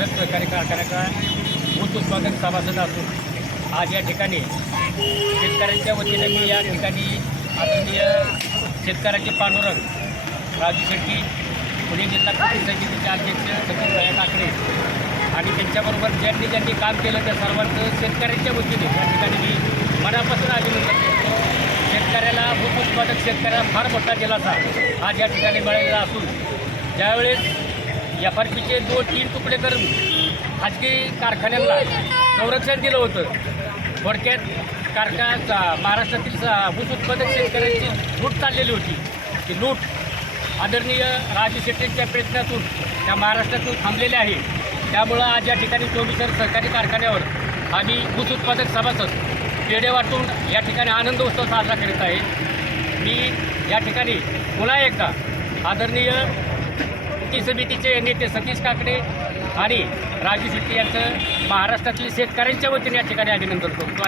कृषक सहकारी कारखान्याचा ऊस उत्पादक सभासद असून आज या ठिकाणी शेतकऱ्यांच्या वतीने मी या ठिकाणी आदरणीय शेतकऱ्याचे पांडुरंग राजू शेट्टी पुणे जिल्हा कृषी समितीचे अध्यक्ष सचिन भया काकडे आणि त्यांच्याबरोबर ज्यांनी ज्यांनी काम केलं त्या सर्वांचं शेतकऱ्यांच्या वतीने या ठिकाणी मी मनापासून अभिनंदन करतो. शेतकऱ्याला ऊस उत्पादक शेतकऱ्याला फार मोठा दिलासा आज या ठिकाणी मिळालेला असून ज्यावेळेस एफ आर पीचे दोन तीन तुकडे करून खाजगी कारखान्यांना संरक्षण दिलं होतं. थोडक्यात कारखाना महाराष्ट्रातील स- ऊस उत्पादक शेतकऱ्यांची लूट चाललेली होती. ती लूट आदरणीय राजू शेट्टींच्या प्रयत्नातून त्या महाराष्ट्रातून थांबलेले आहे. त्यामुळं आज या ठिकाणी चोवीसर सरकारी कारखान्यावर आम्ही ऊस उत्पादक सभासद पेढे वाटून या ठिकाणी आनंद उत्सव साजरा करीत आहे. मी या ठिकाणी पुन्हा एकदा आदरणीय कृती समितीचे नेते सतीश काकडे आणि राजू शेट्टी यांचं महाराष्ट्रातील शेतकऱ्यांच्या वतीने या ठिकाणी अभिनंदन करतो. आणि